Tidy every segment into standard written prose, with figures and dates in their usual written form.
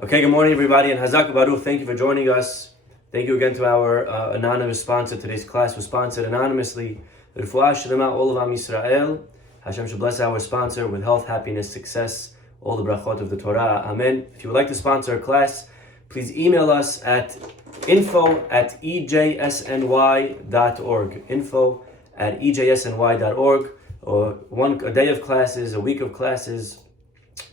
Okay, good morning, everybody, and Hazak Baruch. Thank you for joining us. Thank you again to our anonymous sponsor. Today's class was sponsored anonymously. Refuah Shlema, all of Am Yisrael. Hashem should bless our sponsor with health, happiness, success, all the brachot of the Torah. Amen. If you would like to sponsor a class, please email us at info@ejsny.org. info@ejsny.org. Or a day of classes, a week of classes,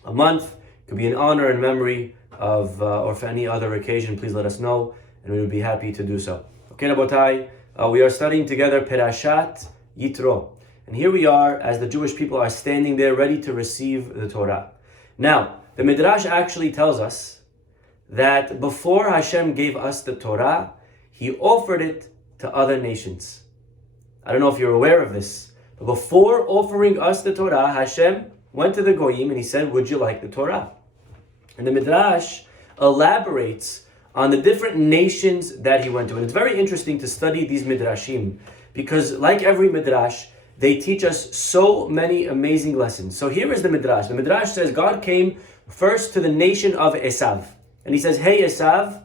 a month. It could be in honor and memory of, or for any other occasion. Please let us know, and we would be happy to do so. Okay, Rabotai, we are studying together Perashat Yitro. And here we are, as the Jewish people are standing there ready to receive the Torah. Now, the Midrash actually tells us that before Hashem gave us the Torah, He offered it to other nations. I don't know if you're aware of this, but before offering us the Torah, Hashem went to the Goyim and He said, would you like the Torah? And the Midrash elaborates on the different nations that He went to. And it's very interesting to study these Midrashim, because like every Midrash, they teach us so many amazing lessons. So here is the Midrash. The Midrash says God came first to the nation of Esav. And He says, hey Esav,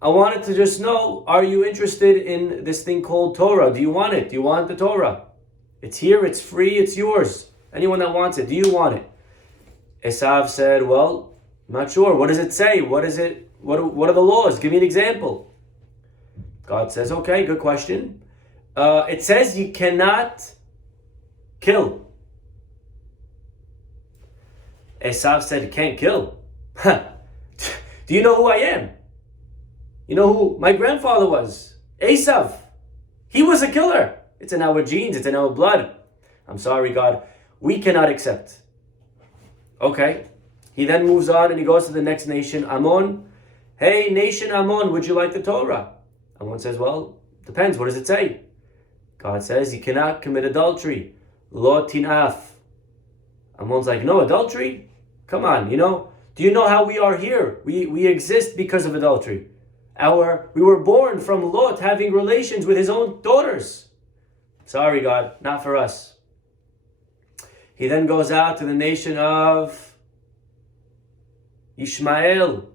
I wanted to just know, are you interested in this thing called Torah? Do you want it? Do you want the Torah? It's here, it's free, it's yours. Anyone that wants it, do you want it? Esav said, well, I'm not sure. What does it say? What is it? What are the laws? Give me an example. God says, okay, good question. It says you cannot kill. Esav said, you can't kill. Do you know who I am? You know who my grandfather was? Esav. He was a killer. It's in our genes. It's in our blood. I'm sorry, God. We cannot accept. Okay. He then moves on and he goes to the next nation, Ammon. Hey, nation Ammon, would you like the Torah? Ammon says, well, depends. What does it say? God says, you cannot commit adultery. Lo tinaf. Ammon's like, no, adultery? Come on, do you know how we are here? We exist because of adultery. We were born from Lot having relations with his own daughters. Sorry, God, not for us. He then goes out to the nation of Ishmael.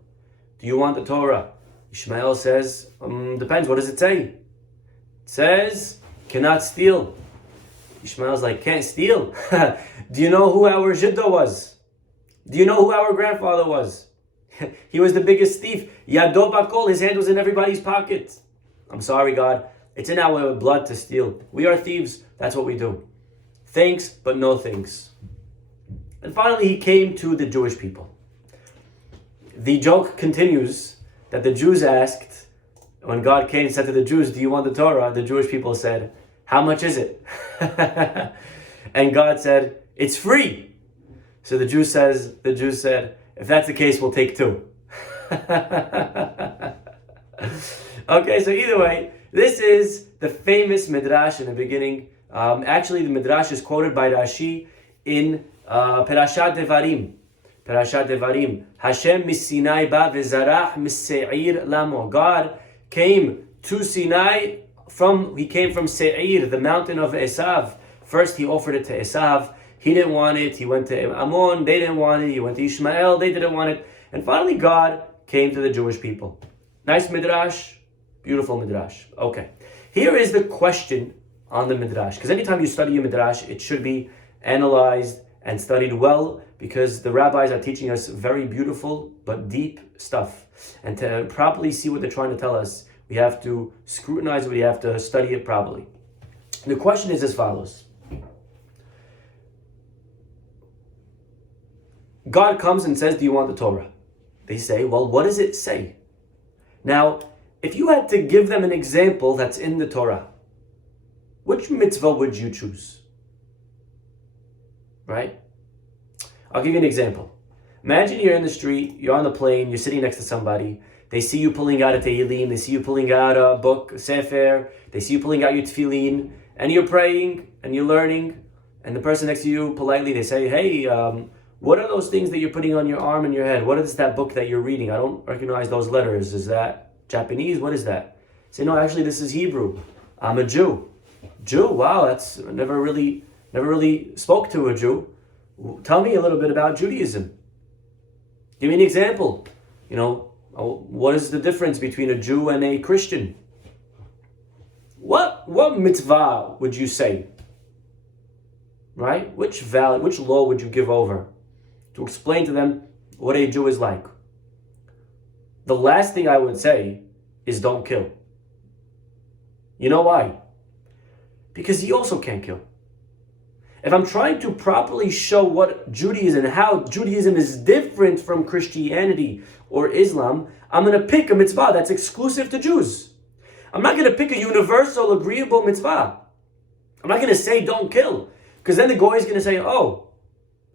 Do you want the Torah? Ishmael says, depends. What does it say? It says, cannot steal. Ishmael's like, can't steal. Do you know who our Jidda was? Do you know who our grandfather was? He was the biggest thief. Yado bakol, his hand was in everybody's pocket. I'm sorry, God. It's in our blood to steal. We are thieves. That's what we do. Thanks, but no thanks. And finally, He came to the Jewish people. The joke continues that the Jews asked, when God came and said to the Jews, do you want the Torah? The Jewish people said, how much is it? And God said, it's free. So the Jews said, if that's the case, we'll take two. Okay, so either way, this is the famous Midrash in the beginning. Actually, the Midrash is quoted by Rashi in Perashat Devarim. Perashat Devarim. Hashem mis-Sinai ba v'zarach mis-Se'ir lamo. God came to Sinai He came from Se'ir, the mountain of Esav. First, He offered it to Esav. He didn't want it. He went to Ammon. They didn't want it. He went to Ishmael. They didn't want it. And finally, God came to the Jewish people. Nice Midrash. Beautiful Midrash. Okay. Here is the question on the Midrash. Because anytime you study a Midrash, it should be analyzed and studied well, because the rabbis are teaching us very beautiful but deep stuff. And to properly see what they're trying to tell us, we have to scrutinize it, we have to study it properly. The question is as follows. God comes and says, do you want the Torah? They say, well, what does it say? Now, if you had to give them an example that's in the Torah, which mitzvah would you choose? Right? I'll give you an example. Imagine you're in the street, you're on the plane, you're sitting next to somebody, they see you pulling out a Tehillim, they see you pulling out a book, a Sefer, they see you pulling out your Tefillin, and you're praying, and you're learning, and the person next to you, politely, they say, hey, what are those things that you're putting on your arm and your head? What is that book that you're reading? I don't recognize those letters. Is that Japanese? What is that? Say, no, actually, this is Hebrew. I'm a Jew. Jew? Wow, that's never really spoke to a Jew. Tell me a little bit about Judaism. Give me an example. What is the difference between a Jew and a Christian? What mitzvah would you say? Right? Which law would you give over to explain to them what a Jew is like? The last thing I would say is don't kill. You know why? Because he also can't kill. If I'm trying to properly show what Judaism and how Judaism is different from Christianity or Islam, I'm going to pick a mitzvah that's exclusive to Jews. I'm not going to pick a universal agreeable mitzvah. I'm not going to say don't kill, because then the goy is going to say, oh,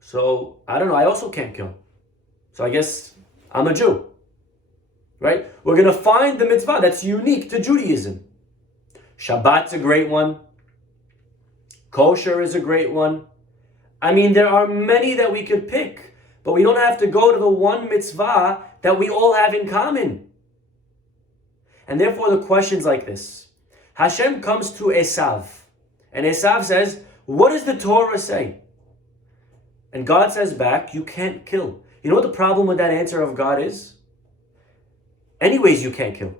so I don't know, I also can't kill. So I guess I'm a Jew. Right? We're going to find the mitzvah that's unique to Judaism. Shabbat's a great one. Kosher is a great one. I mean, there are many that we could pick, but we don't have to go to the one mitzvah that we all have in common. And therefore the question's like this. Hashem comes to Esav, and Esav says, what does the Torah say? And God says back, you can't kill. You know what the problem with that answer of God is? Anyways, you can't kill.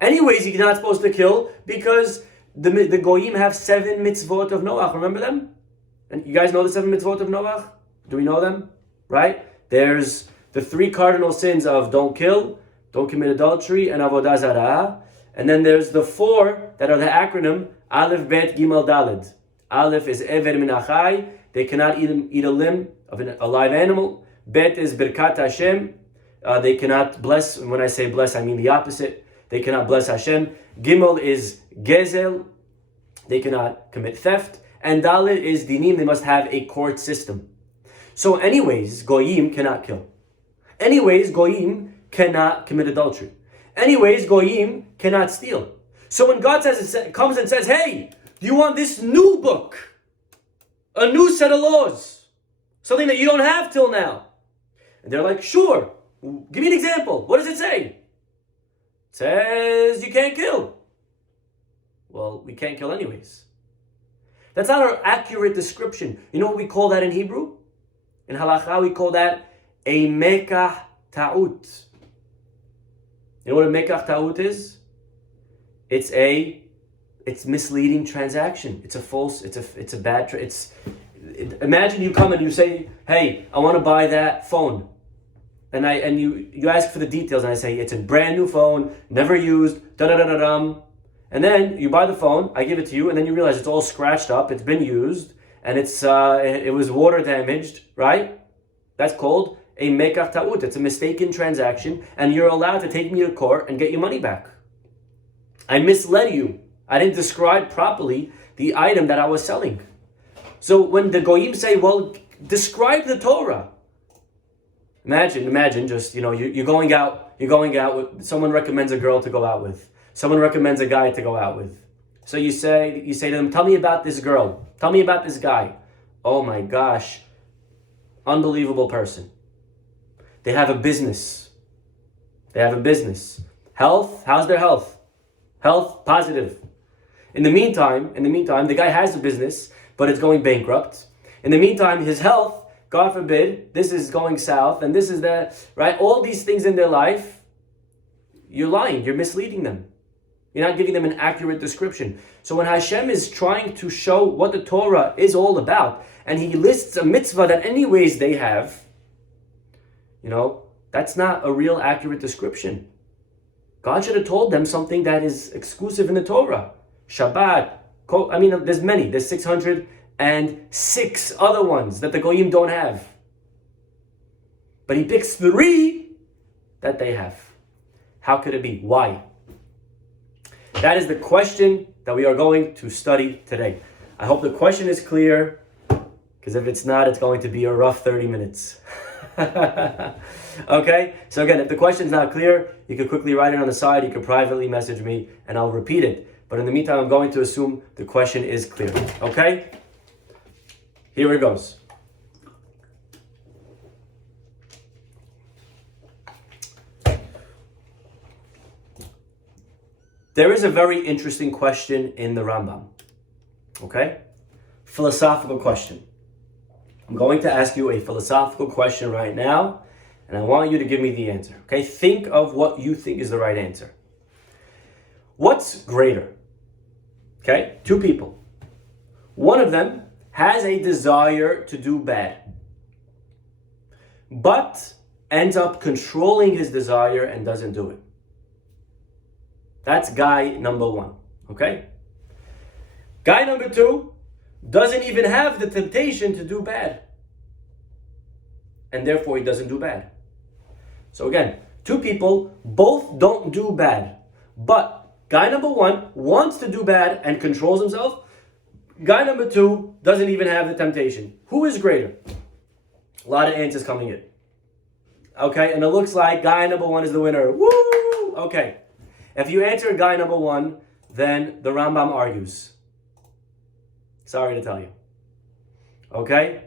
Anyways, you're not supposed to kill because the Goyim have 7 mitzvot of Noach. Remember them? And you guys know the 7 mitzvot of Noach? Do we know them? Right? There's the 3 cardinal sins of don't kill, don't commit adultery, and avodah zarah. And then there's the 4 that are the acronym Aleph, Bet, Gimel, Daled. Aleph is Eved min achai. They cannot eat a limb of a live animal. Bet is Birkat Hashem. They cannot bless. When I say bless, I mean the opposite. They cannot bless Hashem. Gimel is Gezel. They cannot commit theft. And Dalet is Dinim. They must have a court system. So anyways, Goyim cannot kill. Anyways, Goyim cannot commit adultery. Anyways, Goyim cannot steal. So when God comes and says, hey, do you want this new book? A new set of laws? Something that you don't have till now. And they're like, sure. Give me an example. What does it say? It says you can't kill. Well, we can't kill anyways. That's not an accurate description. You know what we call that in Hebrew? In halakha, we call that a mekach ta'ut. You know what a mekach ta'ut is? It's misleading transaction. It's a bad, imagine you come and you say, hey, I want to buy that phone. And you ask for the details, and I say, it's a brand new phone, never used, da-da-da-da-dum. And then you buy the phone, I give it to you, and then you realize it's all scratched up, it's been used, and it was water damaged, right? That's called a mekach ta'ut. It's a mistaken transaction, and you're allowed to take me to court and get your money back. I misled you. I didn't describe properly the item that I was selling. So when the Goyim say, well, describe the Torah. Imagine just, you're going out with, someone recommends a girl to go out with. Someone recommends a guy to go out with. So you say to them, tell me about this girl. Tell me about this guy. Oh my gosh. Unbelievable person. They have a business. Health, how's their health? Health, positive. In the meantime, the guy has a business, but it's going bankrupt. In the meantime, his health, God forbid, this is going south, and this is that, right? All these things in their life, you're lying, you're misleading them. You're not giving them an accurate description. So when Hashem is trying to show what the Torah is all about, and he lists a mitzvah that anyways they have, that's not a real accurate description. God should have told them something that is exclusive in the Torah. Shabbat, there's 606 other ones that the Goyim don't have. But he picks 3 that they have. How could it be? Why? That is the question that we are going to study today. I hope the question is clear, because if it's not, it's going to be a rough 30 minutes. Okay? So again, if the question's not clear, you can quickly write it on the side, you can privately message me, and I'll repeat it. But in the meantime, I'm going to assume the question is clear. Okay? Here it goes. There is a very interesting question in the Rambam. Okay? Philosophical question. I'm going to ask you a philosophical question right now, And I want you to give me the answer. Okay? Think of what you think is the right answer. What's greater? Okay? Two people. One of them has a desire to do bad, but ends up controlling his desire and doesn't do it. That's guy number one. Okay? Guy number two doesn't even have the temptation to do bad, and therefore he doesn't do bad. So again, two people, both don't do bad, but guy number one wants to do bad and controls himself. Guy number two doesn't even have the temptation. Who is greater? A lot of answers coming in. Okay, and it looks like guy number one is the winner. Woo! Okay, if you answer guy number one, then the Rambam argues. Sorry to tell you. Okay?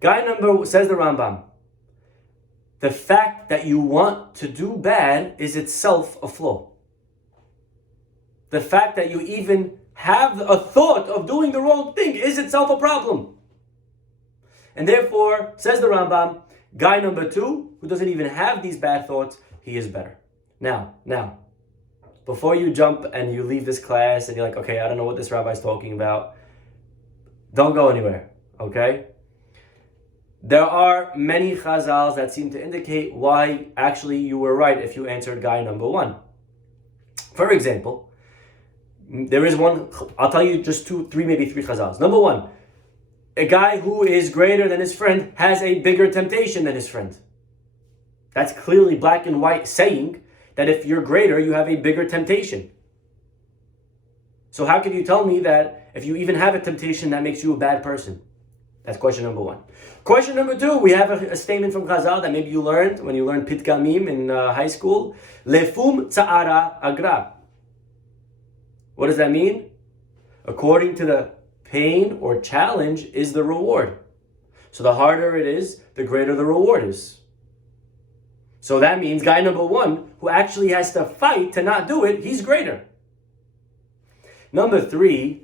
Says the Rambam, the fact that you want to do bad is itself a flaw. The fact that you even have a thought of doing the wrong thing is itself a problem. And therefore, says the Rambam, guy number two, who doesn't even have these bad thoughts, he is better. Now, before you jump and you leave this class and you're like, okay, I don't know what this rabbi is talking about, don't go anywhere, okay? There are many chazals that seem to indicate why actually you were right if you answered guy number one. For example, there is one, I'll tell you just maybe three chazals. Number one, a guy who is greater than his friend has a bigger temptation than his friend. That's clearly black and white saying that if you're greater, you have a bigger temptation. So how can you tell me that if you even have a temptation, that makes you a bad person? That's question number one. Question number two, we have a statement from Chazal that maybe you learned when you learned Pitgamim in high school. Lefum tsa'ara agra. What does that mean? According to the pain or challenge is the reward. So the harder it is, the greater the reward is. So that means guy number one, who actually has to fight to not do it, he's greater. Number three,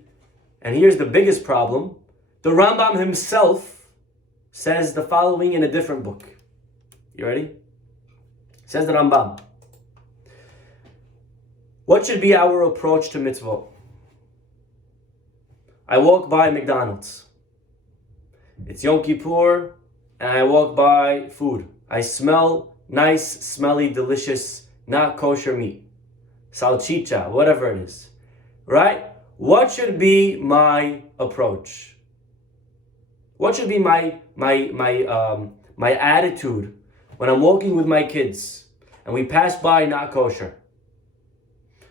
and here's the biggest problem, the Rambam himself says the following in a different book. You ready? Says the Rambam. What should be our approach to mitzvot? I walk by McDonald's. It's Yom Kippur, and I walk by food. I smell nice, smelly, delicious, not kosher meat. Salchicha, whatever it is. Right? What should be my approach? What should be my attitude when I'm walking with my kids and we pass by not kosher?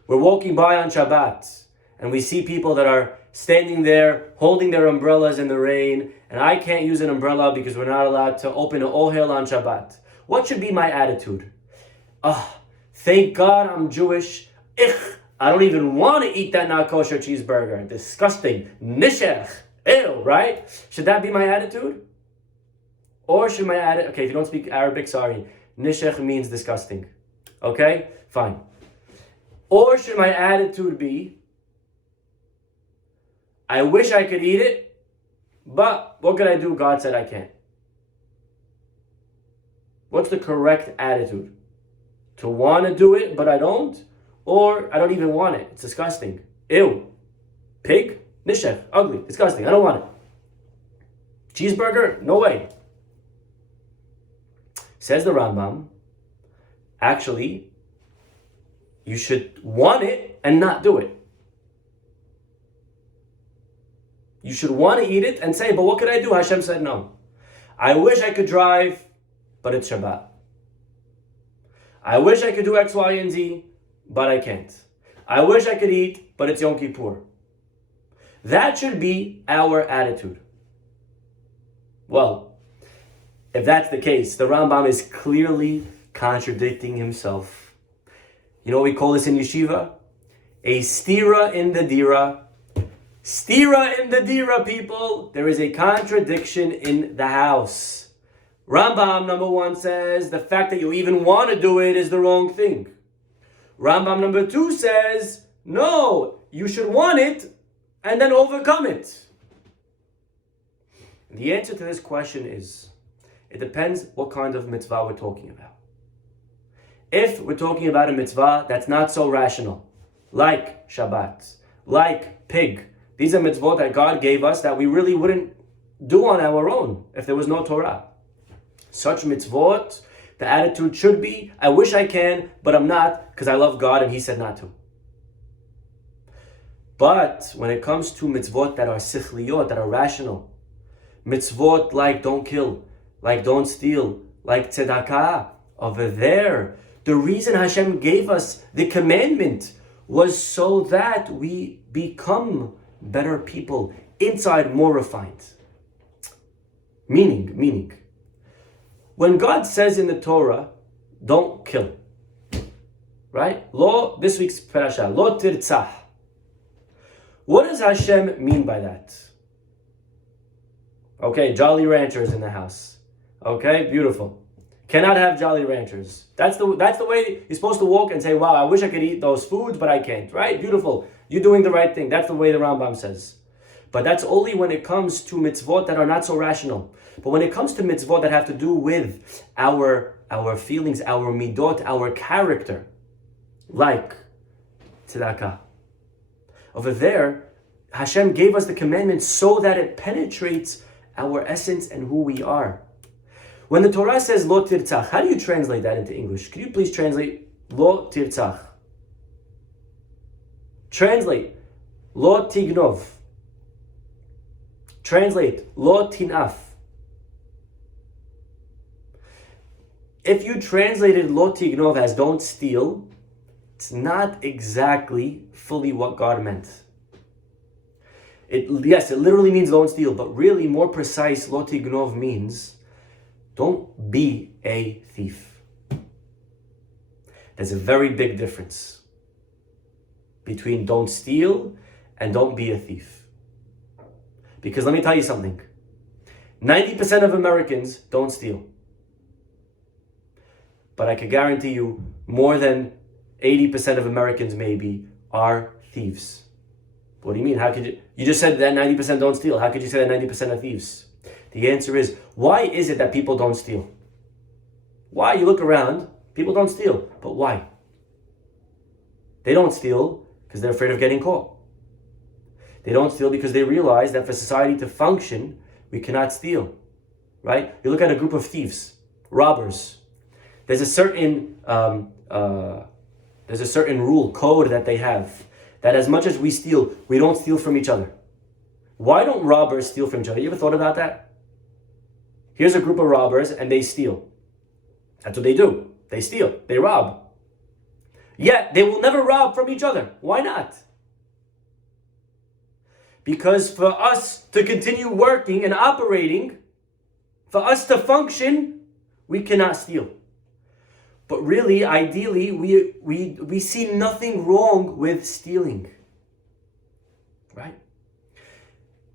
We're walking by on Shabbat and we see people that are standing there holding their umbrellas in the rain, and I can't use an umbrella because we're not allowed to open an ohel on Shabbat. What should be my attitude? Thank God I'm Jewish. I don't even want to eat that not kosher cheeseburger. Disgusting. Nishech. Ew, right? Should that be my attitude? Or should my attitude... Okay, if you don't speak Arabic, sorry. Nishech means disgusting. Okay? Fine. Or should my attitude be, I wish I could eat it, but what could I do? God said I can't. What's the correct attitude? To want to do it, but I don't? Or I don't even want it. It's disgusting. Ew. Pig? Nishech. Ugly. Disgusting. I don't want it. Cheeseburger? No way. Says the Rambam, actually, you should want it and not do it. You should want to eat it and say, but what could I do? Hashem said no. I wish I could drive, but it's Shabbat. I wish I could do X, Y, and Z, but I can't. I wish I could eat, but it's Yom Kippur. That should be our attitude. Well, if that's the case, the Rambam is clearly contradicting himself. You know what we call this in yeshiva? A stira in the dira. Stira in the dira, people. There is a contradiction in the house. Rambam number one says the fact that you even want to do it is the wrong thing. Rambam number two says, no, you should want it and then overcome it. The answer to this question is, It depends what kind of mitzvah we're talking about. If we're talking about a mitzvah that's not so rational, like Shabbat, like pig, these are mitzvot that God gave us that we really wouldn't do on our own if there was no Torah. Such mitzvot, the attitude should be, I wish I can, but I'm not, because I love God and He said not to. But when it comes to mitzvot that are sichliyot, that are rational, mitzvot like don't kill, like don't steal, like tzedakah, over there, the reason Hashem gave us the commandment was so that we become better people, inside more refined. Meaning, when God says in the Torah, don't kill, right? Lo, this week's parasha, lo tirtzah. What does Hashem mean by that? Okay, Jolly Ranchers in the house. Okay, beautiful. Cannot have Jolly Ranchers. That's the way you're supposed to walk and say, wow, I wish I could eat those foods, but I can't, right? Beautiful. You're doing the right thing. That's the way the Rambam says. But that's only when it comes to mitzvot that are not so rational. But when it comes to mitzvot that have to do with our feelings, our midot, our character, like tzedakah. Over there, Hashem gave us the commandment so that it penetrates our essence and who we are. When the Torah says lo tirtzach, how do you translate that into English? Could you please translate lo tirtzach? Translate lo tignov. Translate lo tinaf. If you translated lo tignov as don't steal, it's not exactly fully what God meant. Yes, it literally means don't steal, but really more precise, lo tignov means don't be a thief. There's a very big difference between don't steal and don't be a thief. Because let me tell you something. 90% of Americans don't steal. But I can guarantee you more than 80% of Americans maybe are thieves. What do you mean? How could you just said that 90% don't steal. How could you say that 90% are thieves? The answer is, why is it that people don't steal? Why? You look around, people don't steal. But why? They don't steal because they're afraid of getting caught. They don't steal because they realize that for society to function, we cannot steal. Right? You look at a group of thieves, robbers. There's a certain rule, code that they have, that as much as we steal, we don't steal from each other. Why don't robbers steal from each other? You ever thought about that? Here's a group of robbers and they steal. That's what they do. They steal. They rob. Yet they will never rob from each other. Why not? Because for us to continue working and operating, for us to function, we cannot steal. But really, ideally, we see nothing wrong with stealing. Right?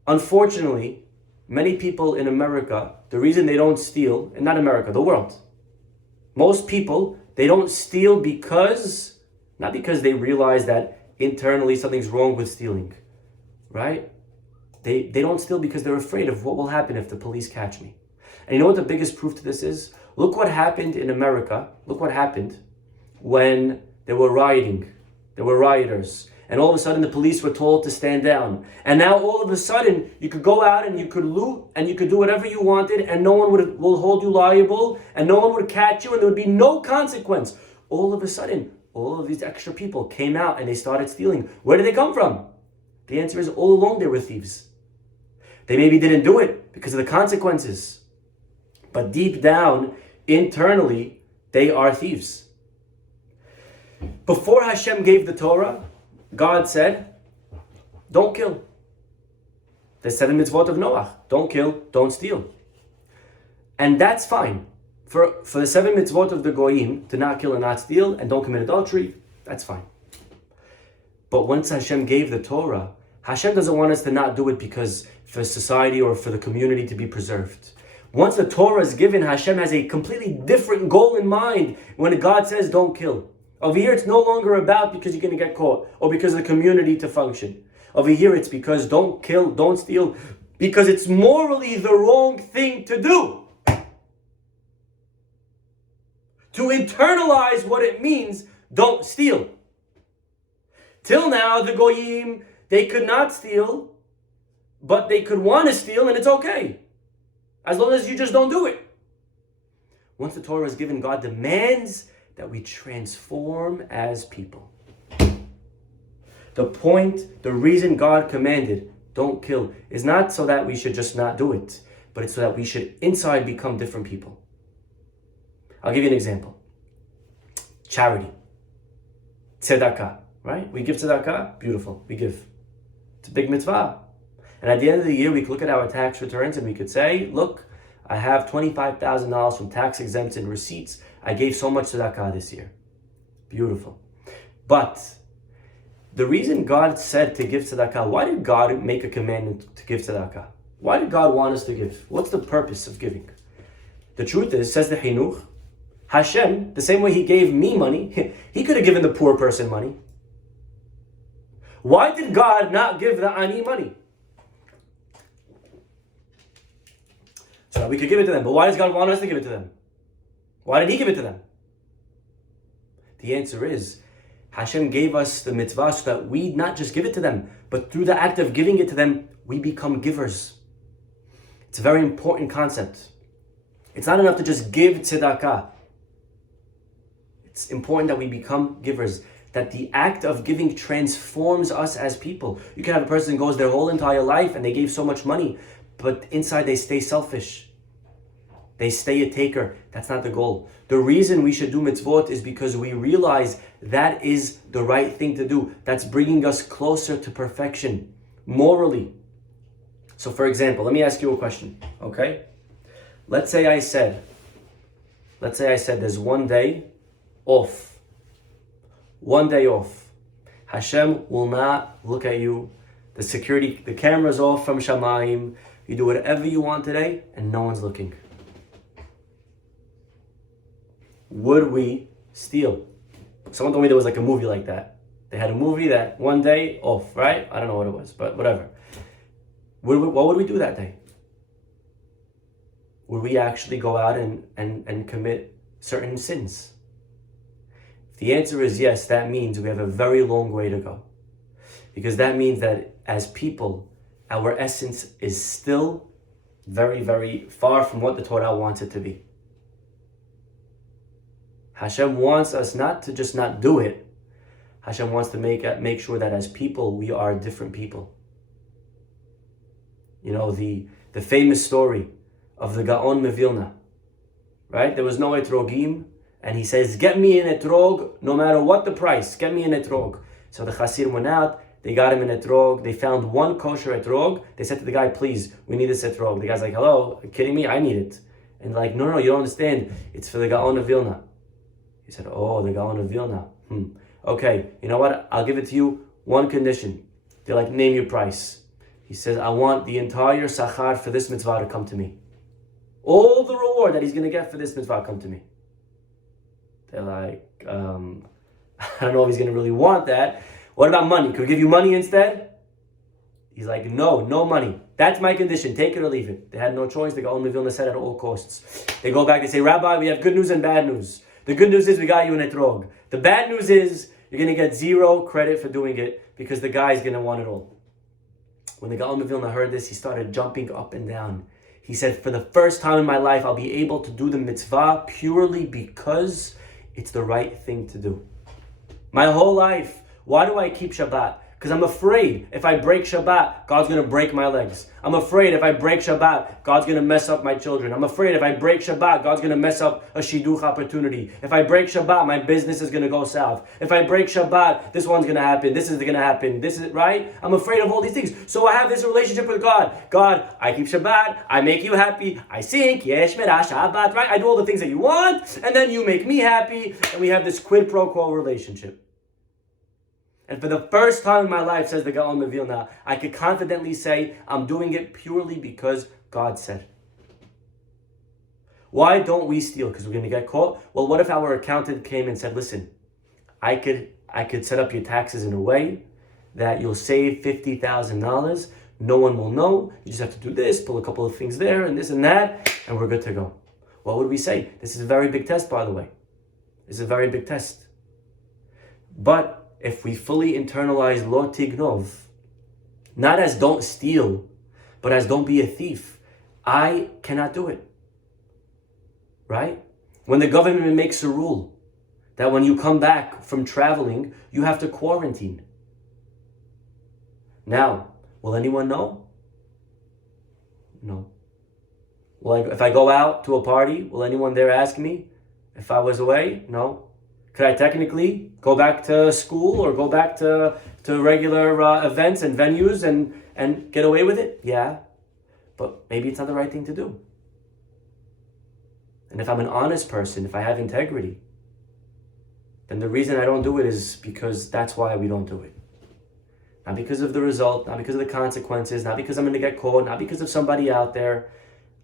Unfortunately, many people in America, the reason they don't steal, and not America, the world, most people, they don't steal not because they realize that internally something's wrong with stealing, right? They don't steal because they're afraid of what will happen if the police catch me. And you know what the biggest proof to this is? Look what happened in America. Look what happened when they were rioting. There were rioters. And all of a sudden the police were told to stand down. And now all of a sudden you could go out and you could loot and you could do whatever you wanted and no one will hold you liable and no one would catch you and there would be no consequence. All of a sudden, all of these extra people came out and they started stealing. Where did they come from? The answer is all along they were thieves. They maybe didn't do it because of the consequences. But deep down, internally, they are thieves. Before Hashem gave the Torah, God said, don't kill. The 7 mitzvot of Noach. Don't kill, don't steal. And that's fine. For the 7 mitzvot of the Goyim, to not kill and not steal, and don't commit adultery, that's fine. But once Hashem gave the Torah, Hashem doesn't want us to not do it because for society or for the community to be preserved. Once the Torah is given, Hashem has a completely different goal in mind when God says don't kill. Over here, it's no longer about because you're going to get caught or because of the community to function. Over here, it's because don't kill, don't steal, because it's morally the wrong thing to do. to internalize what it means, don't steal. Till now, the Goyim, they could not steal, but they could want to steal, and it's okay. As long as you just don't do it. Once the Torah is given, God demands that we transform as people. The reason God commanded, don't kill, is not so that we should just not do it, but it's so that we should inside become different people. I'll give you an example. Charity. Tzedakah, right? We give tzedakah, beautiful, we give. It's a big mitzvah. And at the end of the year, we could look at our tax returns and we could say, look, I have $25,000 from tax exempts and receipts. I gave so much tzedakah this year. Beautiful. But the reason God said to give tzedakah, why did God make a commandment to give tzedakah? Why did God want us to give? What's the purpose of giving? The truth is, says the Chinuch, Hashem, the same way He gave me money, He could have given the poor person money. Why did God not give the ani money? So that we could give it to them. But why does God want us to give it to them? Why did He give it to them? The answer is, Hashem gave us the mitzvah so that we not just give it to them, but through the act of giving it to them, we become givers. It's a very important concept. It's not enough to just give tzedakah. It's important that we become givers, that the act of giving transforms us as people. You can have a person who goes their whole entire life and they gave so much money, but inside they stay selfish. They stay a taker. That's not the goal. The reason we should do mitzvot is because we realize that is the right thing to do. That's bringing us closer to perfection, morally. So for example, let me ask you a question, okay? Let's say I said there's one day off. One day off. Hashem will not look at you. The camera's off from Shamayim. You do whatever you want today and no one's looking. Would we steal? Someone told me there was like a movie like that. They had a movie that one day off, right? I don't know what it was, but whatever. What would we do that day? Would we actually go out and commit certain sins? If the answer is yes, that means we have a very long way to go. Because that means that as people, our essence is still very, very far from what the Torah wants it to be. Hashem wants us not to just not do it. Hashem wants to make sure that as people, we are different people. You know, the famous story of the Gaon Vilna, right? There was no etrogim, and he says, get me an etrog, no matter what the price, get me an etrog. So the Chassidim went out, they got him an etrog, they found one kosher etrog, they said to the guy, please, we need this etrog. The guy's like, hello, are you kidding me? I need it. And like, no, you don't understand, it's for the Gaon of Vilna. He said, oh, the Gaon of Vilna. Okay, you know what? I'll give it to you, one condition. They're like, name your price. He says, I want the entire sachar for this mitzvah to come to me. All the reward that he's going to get for this mitzvah come to me. They're like, I don't know if he's going to really want that. What about money? Could we give you money instead? He's like, no money. That's my condition. Take it or leave it. They had no choice. The Gaon of Vilna said at all costs. They go back, they say, Rabbi, we have good news and bad news. The good news is we got you an etrog. The bad news is you're going to get zero credit for doing it because the guy's going to want it all. When the Gaon of Vilna heard this, he started jumping up and down. He said, for the first time in my life, I'll be able to do the mitzvah purely because it's the right thing to do. My whole life, why do I keep Shabbat? Because I'm afraid if I break Shabbat, God's going to break my legs. I'm afraid if I break Shabbat, God's going to mess up my children. I'm afraid if I break Shabbat, God's going to mess up a shidduch opportunity. If I break Shabbat, my business is going to go south. If I break Shabbat, this one's going to happen. This is going to happen. This is right. I'm afraid of all these things. So I have this relationship with God. God, I keep Shabbat. I make you happy. I sing Yesh Merah Shabbat. Right? I do all the things that you want, and then you make me happy, and we have this quid pro quo relationship. And for the first time in my life, says the Gaon of Vilna, I could confidently say, I'm doing it purely because God said. Why don't we steal? Because we're going to get caught? Well, what if our accountant came and said, listen, I could set up your taxes in a way that you'll save $50,000. No one will know. You just have to do this, pull a couple of things there, and this and that, and we're good to go. What would we say? This is a very big test, by the way. is a very big test. But if we fully internalize lo tignov, not as don't steal, but as don't be a thief, I cannot do it. Right? When the government makes a rule that when you come back from traveling, you have to quarantine. Now, will anyone know? No. Well, if I go out to a party, will anyone there ask me if I was away? No. Could I technically go back to school or go back to regular events and venues and get away with it? Yeah. But maybe it's not the right thing to do. And if I'm an honest person, if I have integrity, then the reason I don't do it is because that's why we don't do it. Not because of the result, not because of the consequences, not because I'm going to get caught, not because of somebody out there.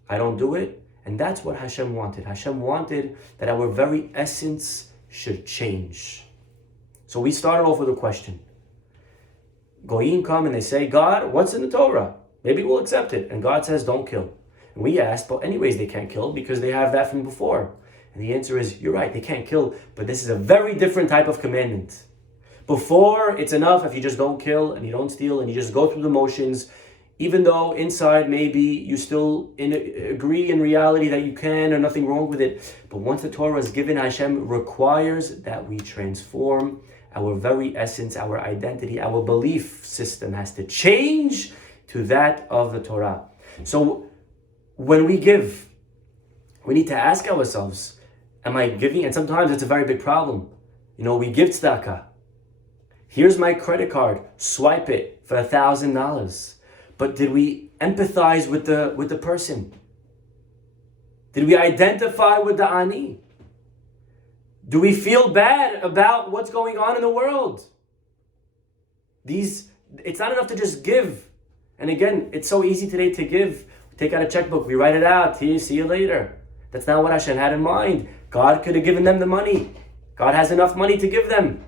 I don't do it. And that's what Hashem wanted. Hashem wanted that our very essence should change. So we started off with a question. Goyim come and they say, God, what's in the Torah? Maybe we'll accept it. And God says, don't kill. And we asked, but anyways they can't kill because they have that from before. And the answer is, you're right, they can't kill, but this is a very different type of commandment. Before, it's enough if you just don't kill and you don't steal and you just go through the motions, even though inside maybe you still agree in reality that you can or nothing wrong with it. But once the Torah is given, Hashem requires that we transform our very essence, our identity, our belief system has to change to that of the Torah. So when we give, we need to ask ourselves, am I giving? And sometimes it's a very big problem. We give tzedakah. Here's my credit card. Swipe it for $1,000. But did we empathize with the person? Did we identify with the ani? Do we feel bad about what's going on in the world? It's not enough to just give. And again, it's so easy today to give. We take out a checkbook, we write it out. Here, see you later. That's not what Hashem had in mind. God could have given them the money. God has enough money to give them.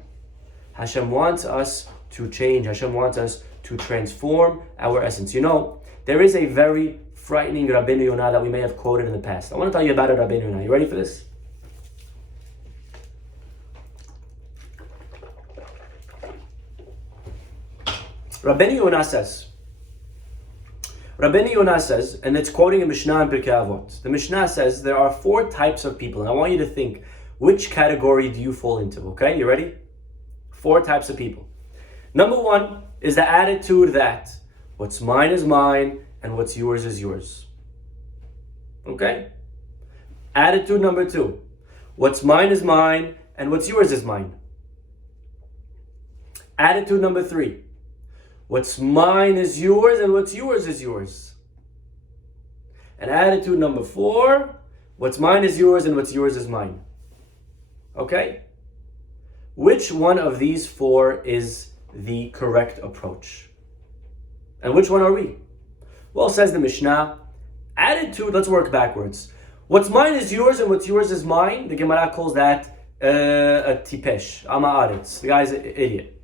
Hashem wants us to change. Hashem wants us to transform our essence. There is a very frightening Rabbeinu Yonah that we may have quoted in the past. I want to tell you about it, Rabbeinu Yonah. You ready for this? Rabbeinu Yonah says, and it's quoting a Mishnah in Pirkei Avot. The Mishnah says there are 4 types of people, and I want you to think, which category do you fall into? Okay, you ready? 4 types of people. Number 1 is the attitude that what's mine is mine and what's yours is yours. Okay? Attitude number 2, what's mine is mine and what's yours is mine. Attitude number 3, what's mine is yours and what's yours is yours. And attitude number 4, what's mine is yours and what's yours is mine. Okay? Which one of these 4 is the correct approach? And which one are we? Well, says the Mishnah, attitude, let's work backwards. What's mine is yours and what's yours is mine. The Gemara calls that a tipesh, ama'aretz. The guy's an idiot.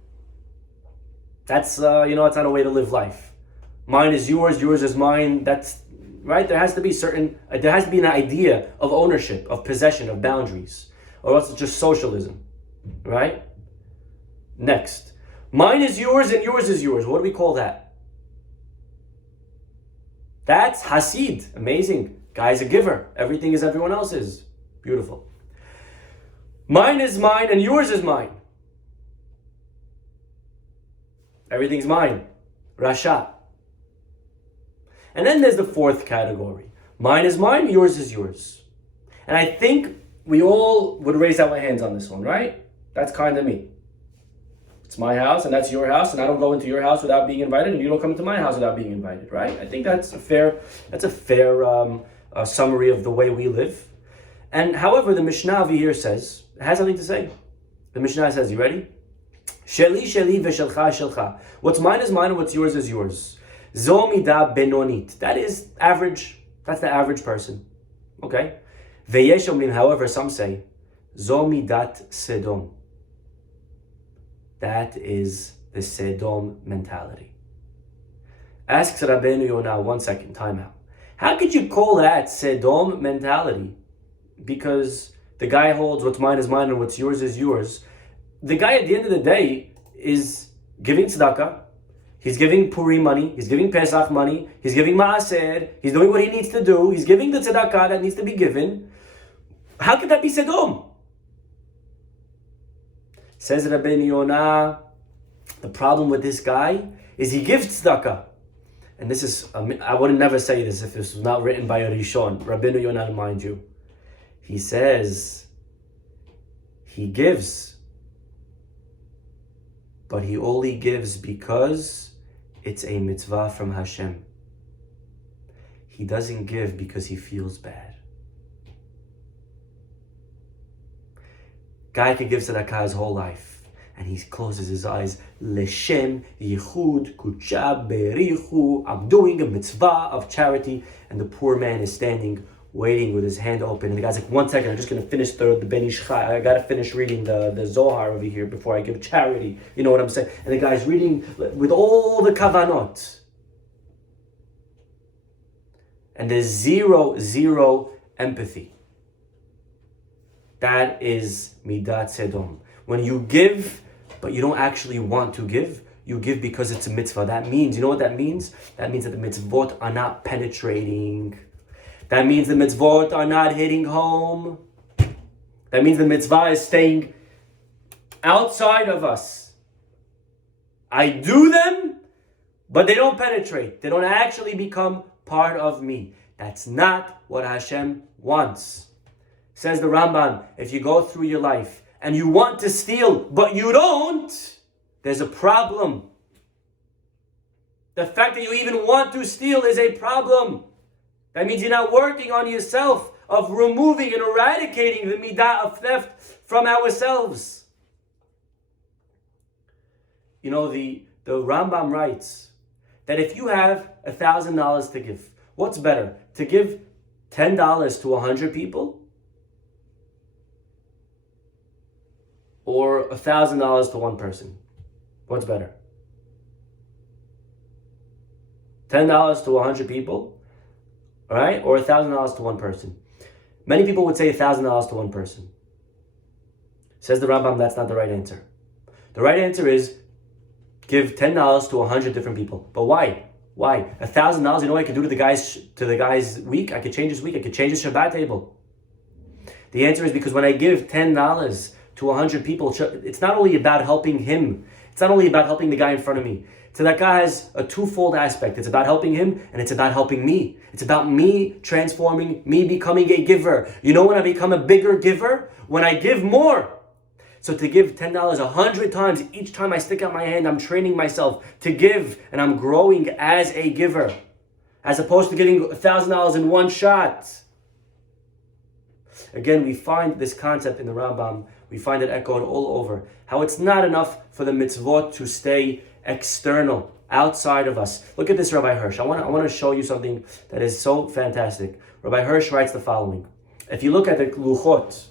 That's, it's not a way to live life. Mine is yours is mine. That's, right? There has to be an idea of ownership, of possession, of boundaries. Or else it's just socialism. Right? Next. Mine is yours and yours is yours. What do we call that? That's Hasid. Amazing. Guy's a giver. Everything is everyone else's. Beautiful. Mine is mine and yours is mine. Everything's mine. Rasha. And then there's the 4th category. Mine is mine, yours is yours. And I think we all would raise our hands on this one, right? That's kind of me. It's my house and that's your house, and I don't go into your house without being invited, and you don't come into my house without being invited, right? I think that's a fair summary of the way we live. And however, the Mishnah over here says, it has something to say. The Mishnah says, you ready? Sheli, sheli, veshelcha, shelcha. What's mine is mine and what's yours is yours. Zo midah benonit. That is average. That's the average person. Okay? Veyesh omrim, however, some say, zo midat sedom. That is the Sedom mentality. Asks Rabbeinu Yonah, 1 second, time out. How could you call that Sedom mentality? Because The guy holds what's mine is mine and what's yours is yours. The guy at the end of the day is giving tzedakah. He's giving Purim money. He's giving Pesach money. He's giving Maaser. He's doing what he needs to do. He's giving the tzedakah that needs to be given. How could that be Sedom? Says Rabbeinu Yonah, the problem with this guy is he gives tzedakah. And this is, I would never say this if this was not written by a Rishon, Rabbeinu Yonah, mind you. He says, he gives, but he only gives because it's a mitzvah from Hashem. He doesn't give because he feels bad. Guy could give tzedakah his whole life, and he closes his eyes. Leshem yichud kucha berichu. I'm doing a mitzvah of charity, and the poor man is standing, waiting with his hand open. And the guy's like, 1 second, I'm just going to finish the Ben Ish Chai. I got to finish reading the Zohar over here before I give charity. You know what I'm saying? And the guy's reading with all the kavanot. And there's zero empathy. That is midat sedom. When you give, but you don't actually want to give, you give because it's a mitzvah. That means, you know what that means? That means that the mitzvot are not penetrating. That means the mitzvot are not hitting home. That means the mitzvah is staying outside of us. I do them, but they don't penetrate. They don't actually become part of me. That's not what Hashem wants. Says the Rambam, if you go through your life and you want to steal, but you don't, there's a problem. The fact that you even want to steal is a problem. That means you're not working on yourself of removing and eradicating the midah of theft from ourselves. You know, the Rambam writes that if you have $1,000 to give, what's better? To give $10 to 100 people? Or $1,000 to one person? What's better? $10 to 100 people? All right? Or $1,000 to one person? Many people would say $1,000 to one person. Says the Rambam, that's not the right answer. The right answer is give $10 to 100 different people. But why? Why? $1,000, you know what I could do to the guy's week? I could change his week. I could change his Shabbat table. The answer is because when I give $10 to 100 people, it's not only about helping him. It's not only about helping the guy in front of me. Tzedakah has a twofold aspect. It's about helping him, and it's about helping me. It's about me transforming, me becoming a giver. You know when I become a bigger giver? When I give more. So to give $10 100 times, each time I stick out my hand, I'm training myself to give, and I'm growing as a giver. As opposed to giving $1,000 in one shot. Again, we find this concept in the Rambam. We find it echoed all over. How it's not enough for the mitzvot to stay external, outside of us. Look at this, Rabbi Hirsch. I want to show you something that is so fantastic. Rabbi Hirsch writes the following. If you look at the luchot,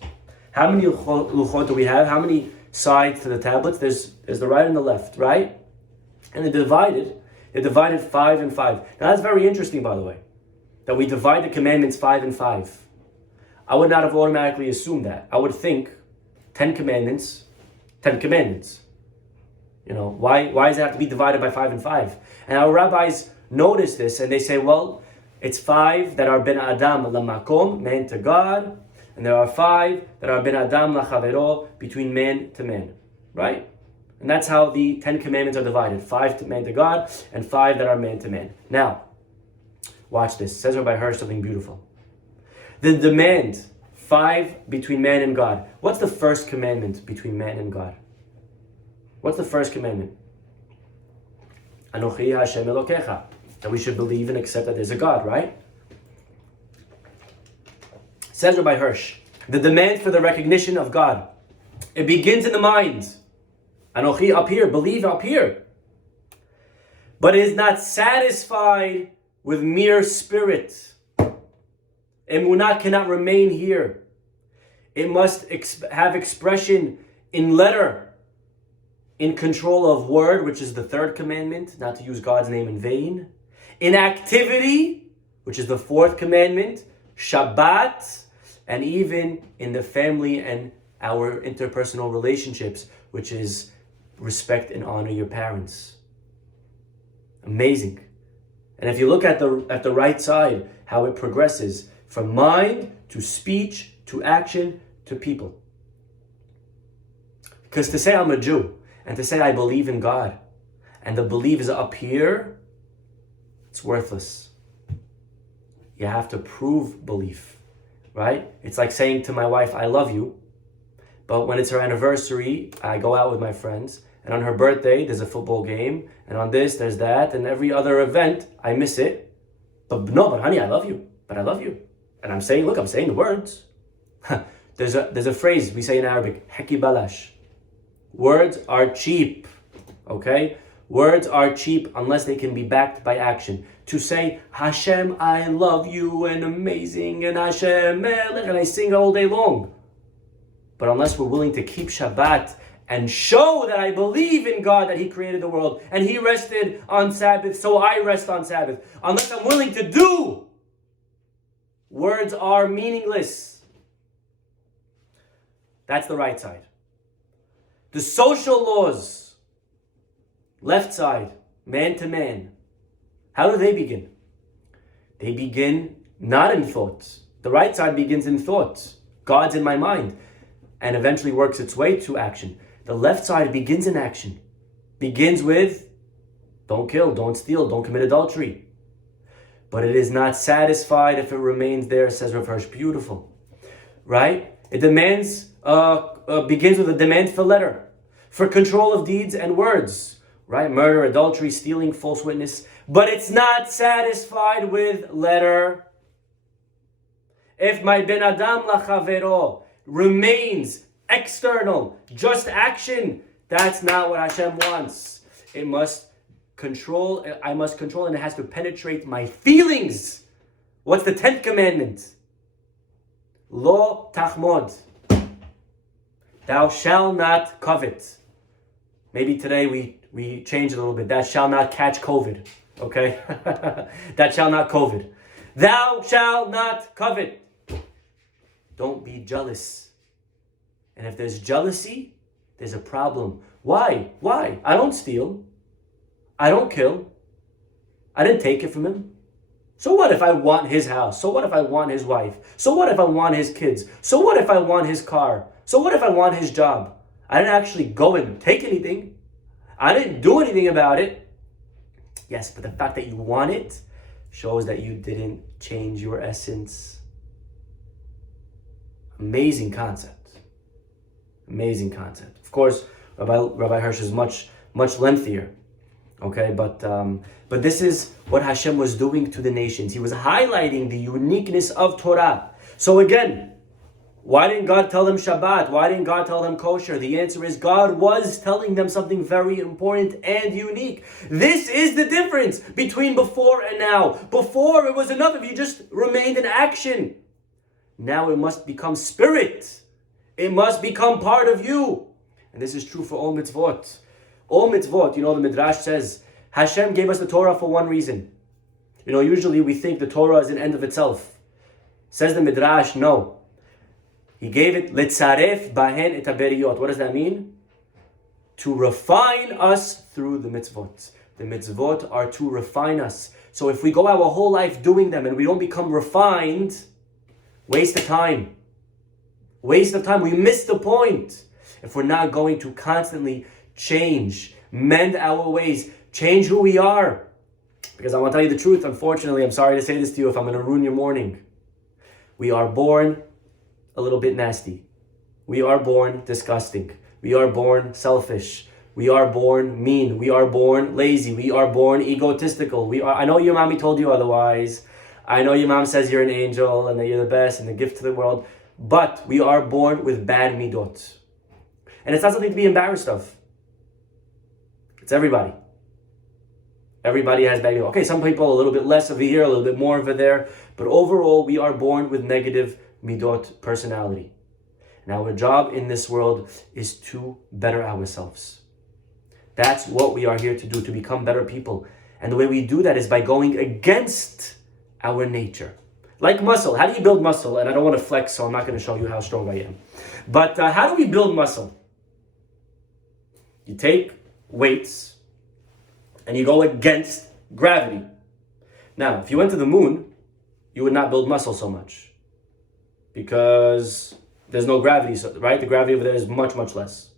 how many luchot do we have? How many sides to the tablets? There's the right and the left, right? And they're divided 5 and 5. Now that's very interesting, by the way, that we divide the commandments 5 and 5. I would not have automatically assumed that. I would think 10 commandments. You know, why does it have to be divided by 5 and 5? And our rabbis notice this and they say, well, it's 5 that are ben adam lamakom, man to God, and there are 5 that are ben adam lachavero, between man to man, right? And that's how the 10 commandments are divided: 5 to man to God, and 5 that are man to man. Now, watch this. It says Rabbi Hirsch something beautiful. The demand 5 between man and God. What's the first commandment between man and God? What's the first commandment? Anochi Hashem Elokecha. That we should believe and accept that there's a God, right? Says Rabbi Hirsch, the demand for the recognition of God, it begins in the mind. Anochi up here, believe up here. But it is not satisfied with mere spirit. Emunah cannot remain here. It must have expression in letter, in control of word, which is the third commandment, not to use God's name in vain, in activity, which is the fourth commandment, Shabbat, and even in the family and our interpersonal relationships, which is respect and honor your parents. Amazing. And if you look at the right side, how it progresses from mind to speech to action to people. Because to say I'm a Jew and to say I believe in God and the belief is up here, it's worthless. You have to prove belief, right? It's like saying to my wife, I love you. But when it's her anniversary, I go out with my friends. And on her birthday, there's a football game. And on this, there's that. And every other event, I miss it. But honey, I love you. But I love you. And I'm saying the words. There's a phrase we say in Arabic, heki balash. Words are cheap, okay? Words are cheap unless they can be backed by action. To say, Hashem, I love you, and amazing, and Hashem, melech, and I sing all day long. But unless we're willing to keep Shabbat and show that I believe in God, that He created the world, and He rested on Sabbath, so I rest on Sabbath. Unless I'm willing to do, words are meaningless. That's the right side. The social laws, left side, man to man. How do they begin? They begin not in thoughts. The right side begins in thoughts. God's in my mind. And eventually works its way to action. The left side begins in action. Begins with, don't kill, don't steal, don't commit adultery. But it is not satisfied if it remains there, says Rav Hirsch. Beautiful. Right? It demands, begins with a demand for letter, for control of deeds and words. Right? Murder, adultery, stealing, false witness. But it's not satisfied with letter. If my ben adam lachavero remains external, just action, that's not what Hashem wants. It must control, I must control, and it has to penetrate my feelings. What's the 10th commandment? Lo tachmod. Thou shalt not covet. Maybe today we change it a little bit. Thou shalt not catch COVID. Okay? That shall not COVID. Thou shalt not covet. Don't be jealous. And if there's jealousy, there's a problem. Why? I don't steal. I don't kill. I didn't take it from him. So what if I want his house? So what if I want his wife? So what if I want his kids? So what if I want his car? So what if I want his job? I didn't actually go and take anything. I didn't do anything about it. Yes, but the fact that you want it shows that you didn't change your essence. Amazing concept. Amazing concept. Of course, Rabbi Hirsch is much lengthier. Okay, but this is what Hashem was doing to the nations. He was highlighting the uniqueness of Torah. So again, why didn't God tell them Shabbat? Why didn't God tell them kosher? The answer is God was telling them something very important and unique. This is the difference between before and now. Before, it was enough if you just remained in action. Now it must become spirit. It must become part of you. And this is true for all mitzvot. All mitzvot, the Midrash says, Hashem gave us the Torah for one reason. Usually we think the Torah is an end of itself. Says the Midrash, no. He gave it, letzaref bahen et haberiyot. What does that mean? To refine us through the mitzvot. The mitzvot are to refine us. So if we go our whole life doing them and we don't become refined, waste of time. Waste of time. We miss the point. If we're not going to constantly change, mend our ways, change who we are. Because I want to tell you the truth, unfortunately, I'm sorry to say this to you if I'm going to ruin your morning. We are born a little bit nasty. We are born disgusting. We are born selfish. We are born mean. We are born lazy. We are born egotistical. I know your mommy told you otherwise. I know your mom says you're an angel and that you're the best and the gift to the world. But we are born with bad midot. And it's not something to be embarrassed of. It's everybody. Everybody has bad midot. Okay, some people a little bit less over here, a little bit more over there. But overall, we are born with negative midot personality. And our job in this world is to better ourselves. That's what we are here to do, to become better people. And the way we do that is by going against our nature. Like muscle. How do you build muscle? And I don't want to flex, so I'm not going to show you how strong I am. But how do we build muscle? You take weights and you go against gravity. Now, if you went to the moon, you would not build muscle so much because there's no gravity, right? The gravity over there is much, much less.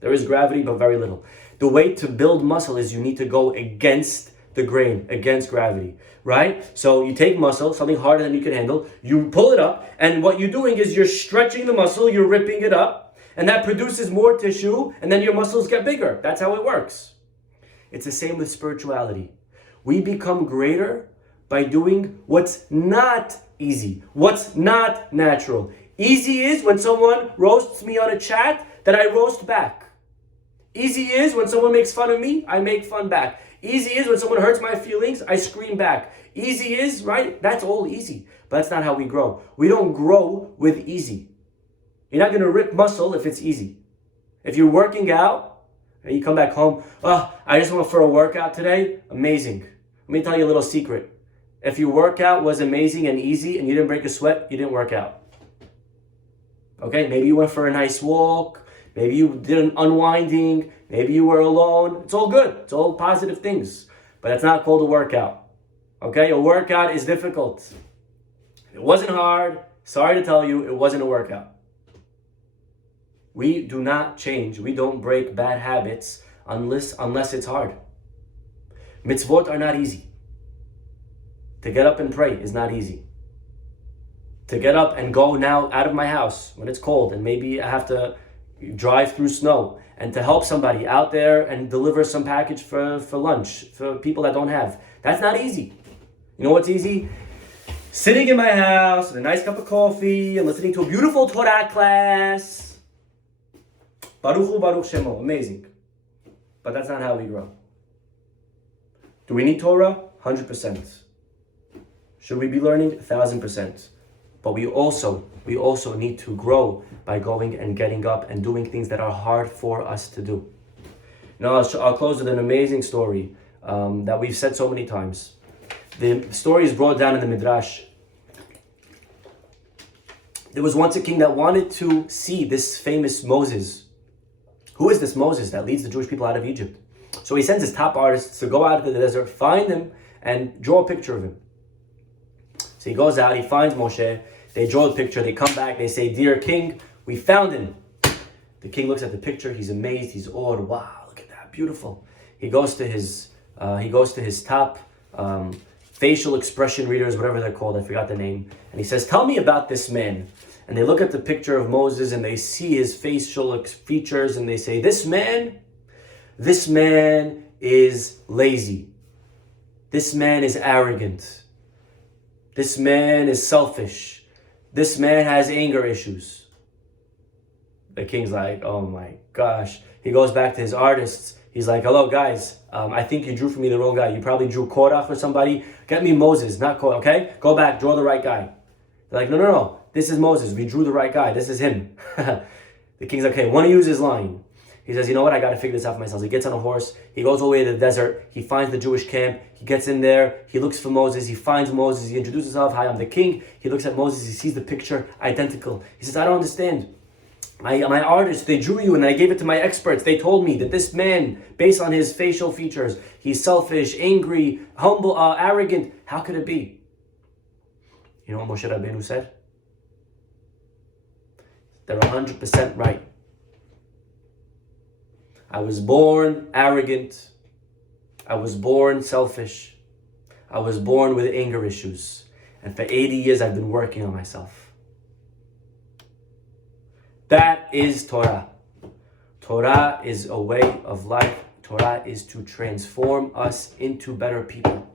There is gravity, but very little. The way to build muscle is you need to go against the grain, against gravity, right? So you take muscle, something harder than you can handle, you pull it up, and what you're doing is you're stretching the muscle, you're ripping it up, and that produces more tissue, and then your muscles get bigger. That's how it works. It's the same with spirituality. We become greater by doing what's not easy, what's not natural. Easy is when someone roasts me on a chat that I roast back. Easy is when someone makes fun of me, I make fun back. Easy is when someone hurts my feelings, I scream back. Easy is, right? That's all easy. But that's not how we grow. We don't grow with easy. You're not going to rip muscle if it's easy. If you're working out, and you come back home, I just went for a workout today, amazing. Let me tell you a little secret. If your workout was amazing and easy and you didn't break a sweat, you didn't work out. Okay, maybe you went for a nice walk, maybe you did an unwinding, maybe you were alone. It's all good. It's all positive things. But that's not called a workout. Okay, a workout is difficult. It wasn't hard. Sorry to tell you, it wasn't a workout. We do not change. We don't break bad habits unless it's hard. Mitzvot are not easy. To get up and pray is not easy. To get up and go now out of my house when it's cold and maybe I have to drive through snow and to help somebody out there and deliver some package for lunch for people that don't have. That's not easy. You know what's easy? Sitting in my house with a nice cup of coffee and listening to a beautiful Torah class. Baruch Hu Baruch Shemo. Amazing. But that's not how we grow. Do we need Torah? 100%. Should we be learning? 1,000%. But we also need to grow by going and getting up and doing things that are hard for us to do. Now I'll close with an amazing story that we've said so many times. The story is brought down in the Midrash. There was once a king that wanted to see this famous Moses. Who is this Moses that leads the Jewish people out of Egypt? So he sends his top artists to go out into the desert, find him, and draw a picture of him. So he goes out, he finds Moshe, they draw the picture, they come back, they say, "Dear king, we found him." The king looks at the picture, he's amazed, he's awed. Wow, look at that, beautiful. He goes to his top facial expression readers, whatever they're called, I forgot the name, and he says, "Tell me about this man." And they look at the picture of Moses and they see his facial features and they say, this man is lazy. This man is arrogant. This man is selfish. This man has anger issues. The king's like, oh my gosh. He goes back to his artists. He's like, hello guys, I think you drew for me the wrong guy. You probably drew Korach or somebody. Get me Moses, not Korach, okay? Go back, draw the right guy. They're like, no. This is Moses. We drew the right guy. This is him. The king's like, okay, want to use his line. He says, you know what? I got to figure this out for myself. He gets on a horse. He goes all the way to the desert. He finds the Jewish camp. He gets in there. He looks for Moses. He finds Moses. He introduces himself. Hi, I'm the king. He looks at Moses. He sees the picture identical. He says, I don't understand. My artists, they drew you and I gave it to my experts. They told me that this man, based on his facial features, he's selfish, angry, humble, arrogant. How could it be? You know what Moshe Rabbeinu said? They're 100% right. I was born arrogant. I was born selfish. I was born with anger issues. And for 80 years I've been working on myself. That is Torah. Torah is a way of life. Torah is to transform us into better people.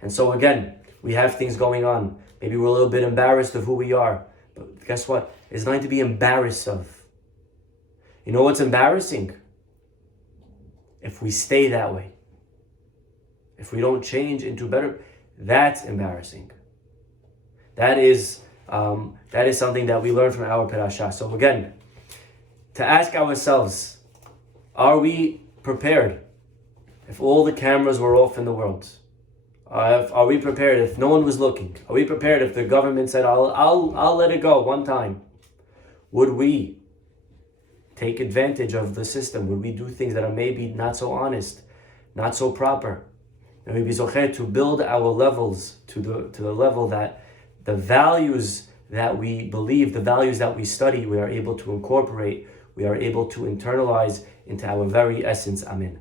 And so again, we have things going on. Maybe we're a little bit embarrassed of who we are. But guess what? It's nothing to be embarrassed of. You know what's embarrassing? If we stay that way. If we don't change into better, that's embarrassing. That is something that we learn from our Perashah. So again, to ask ourselves, are we prepared if all the cameras were off in the world? Are we prepared if no one was looking? Are we prepared if the government said, I'll let it go one time? Would we take advantage of the system? Would we do things that are maybe not so honest, not so proper? And we'd be zocher to build our levels to the level that the values that we believe, the values that we study, we are able to incorporate, we are able to internalize into our very essence. Amen.